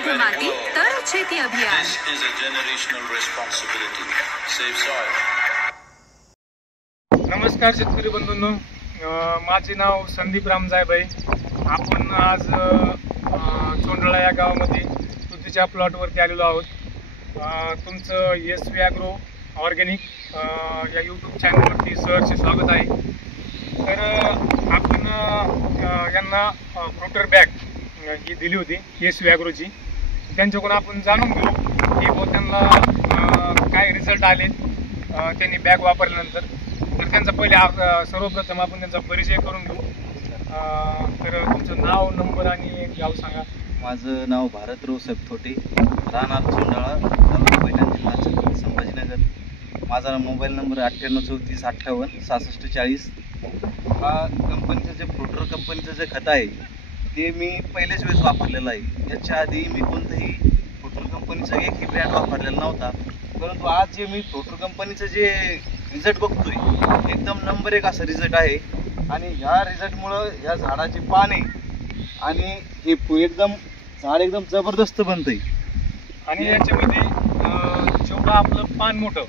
समृद्ध माती तर शेती अभियान. This is a generational responsibility. Save soil. नमस्कार शेतकरी बंधूंनो, माझे नाव संदीप रामजायभाई. आपण आज चोंडळा या गावामध्ये तुतीच्या प्लॉटवरती आलेलो आहोत. तुमचं SV ॲग्रो ऑर्गॅनिक या यूट्यूब चॅनलवरती सहर्ष स्वागत आहे. तर आपण यांना फ्रुटर बॅग ही दिली होती SV ॲग्रोची. त्यांच्याकडून आपण जाणून घेऊ की त्यांना काय रिझल्ट आले त्यांनी बॅग वापरल्यानंतर. तर त्यांचा पहिले सर्वप्रथम आपण त्यांचा परिचय करून घेऊ. तर तुमचं नाव, नंबर आणि गाव सांगा. माझं नाव भारतराव सपथोटे, राहणार चोंडाळा, तालुका पैठण, जिल्हा छत्रपती संभाजीनगर. माझा मोबाईल नंबर 9834586640. हा कंपनीचं जे फ्रुटर कंपनीचं जे खत आहे ते मी पहिलेच वेळेस वापरलेलं आहे. याच्या आधी मी कोणतंही फ्रुटर कंपनीचा एकही ब्रँड वापरलेला नव्हता. परंतु आज जे मी फ्रुटर कंपनीचं जे रिझल्ट बघतोय एकदम नंबर 1 असा रिझल्ट आहे. आणि ह्या रिझल्टमुळं ह्या झाडाची पाने आणि हे एकदम झाड एकदम जबरदस्त बनतंय. आणि याच्यामध्ये जेवढं आपलं पान मोठं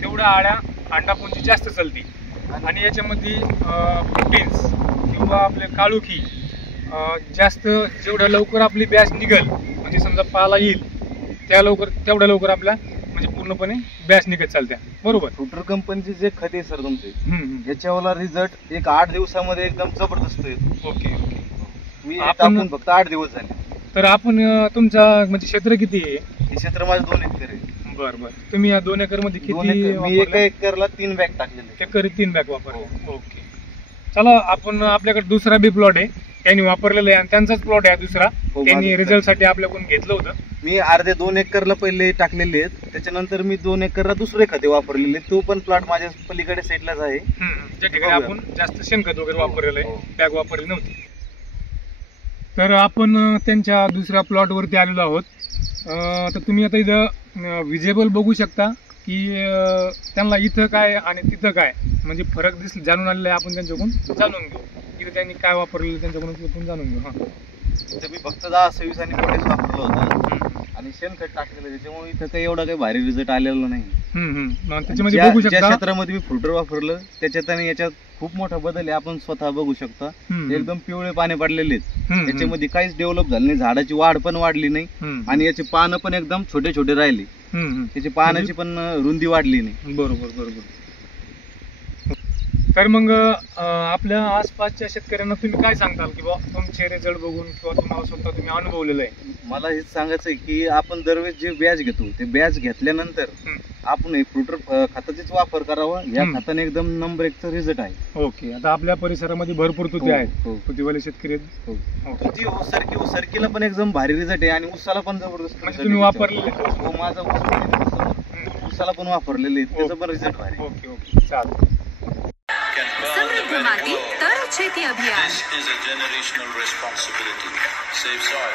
तेवढं आळ्या अंडापुंजी जास्त चालते. आणि याच्यामध्ये प्रोटीन्स किंवा आपले काळुखी जास्त, जेवढ्या लवकर आपली बॅच निघल म्हणजे समजा पाला येईल तेवढ्या लवकर आपल्या म्हणजे पूर्णपणे बॅच निघत चालत्या. बरोबर. फ्रुटर कंपनीचे जे खत आहे सर तुमचे, याच्यावाला रिझल्ट एक 8 दिवसामध्ये एकदम जबरदस्त येतो. Okay okay. मी टाकून फक्त 8 दिवस झाले. तर आपण तुमचा म्हणजे क्षेत्र किती आहे? हे क्षेत्र माझं 2 एकर आहे. बरं बरं. तुम्ही या 2 एकर मध्ये किती? मी एका एकरला 3 बॅग टाकलेले. एकरी 3 बॅग वापरले. ओके. चला, आपण आपल्याकडे दुसरा बी प्लॉट आहे त्यांनी वापरलेला आहे आणि त्यांचाच प्लॉट आहे दुसरा. त्यांनी रिझल्ट साठी आपल्याकडून घेतलं होतं. मी अर्धे 2 एकरला पहिले टाकलेले आहेत. त्याच्यानंतर मी 2 एकरला दुसरे खते वापरलेले. तो पण प्लॉट माझ्या पलीकडे साईडलाच आहे. ज्या ठिकाणी आपण जास्त शेणखत वगैरे वापरलेलं आहे, बॅग वापरली नव्हती. तर आपण त्यांच्या दुसऱ्या प्लॉट वरती आलेलो आहोत. तर तुम्ही आता इथं विजेबल बघू शकता की त्यांना इथं काय आणि तिथं काय म्हणजे फरक जाणून आलेला आहे. आपण त्यांच्याकडून जाणून घेऊ इथं त्यांनी काय वापरलेलं, त्यांच्याकडून जाणून घेऊ. इथं मी फक्त 10-26 आणि पोटॅश वापरलं होतं आणि शेणखत टाकलेलं. त्याच्यामुळे इथं काही एवढा काही भारी रिझल्ट आलेला नाही. त्याच्यामध्ये बघू शकता ज्या क्षेत्रामध्ये मी फ्रुटर वापरलं त्याच्यात आणि याच्यात खूप मोठा बदल आहे. आपण स्वतः बघू शकता. एकदम पिवळे पाने पडलेले आहेत. त्याच्यामध्ये काहीच डेव्हलप झालं नाही. झाडाची वाढ पण वाढली नाही आणि याचे पानं पण एकदम छोटे छोटे राहिले. त्याची पानाची पण रुंदी वाढली नाही. बरोबर बरोबर. तर मग आपल्या आसपासच्या शेतकऱ्यांना तुम्ही काय सांगताल की बाबा तुमचे रिझल्ट बघून किंवा तुम्हाला स्वतः तुम्ही अनुभवलेलं आहे? मला हेच सांगायचं आहे की आपण दरवेळेस जे बॅच घेतो ते बॅच घेतल्यानंतर आपण हे फ्रुटर खताचाच वापर करावा. या खताने एकदम नंबर 1 चा रिझल्ट आहे. ओके. आता आपल्या परिसरामध्ये भरपूर तुती आहेत, तुतीवाले शेतकरी आहेत. तुती सरकीला पण एकदम भारी रिझल्ट आहे आणि उसाला पण जबरदस्त. म्हणजे तुम्ही वापरलेले? हो, माझा उसाला पण वापरलेले, त्याचा पण रिझल्ट भारी. ओके ओके, चालेल. समृद्ध माती तर शेती अभियान. This is a generational responsibility. Save soil.